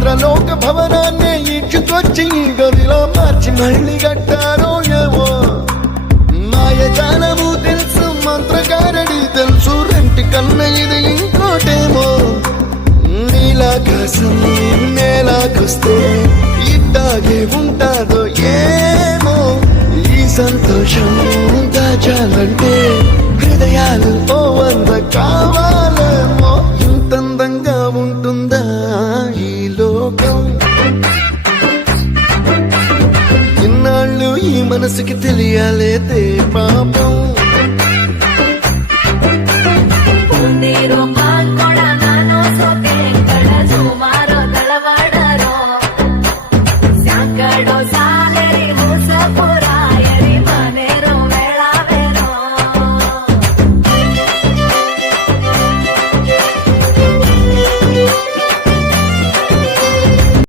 ఇంద్రలోక భవనాన్నే ఈడ్చుకొచ్చి గదిలో మార్చి మళ్ళీ కట్టారో ఏమో మాయజాలము తెలుసు మంత్రగారడి తెలుసు రెంటి కన్న ఇది ఇంకోటేమో నీలాకాశం నేలాకొస్తే ఇట్టాగే ఉంటాదో ఏమో ఈ సంతోషం దాచాలంటే హృదయాలు ఓ వంద కావాలేమో ఇంతందంగా ఉంటుందా ఈ లోకం ఇన్నాళ్ళు ఈ మనసుకి తెలియాలేదే పాపం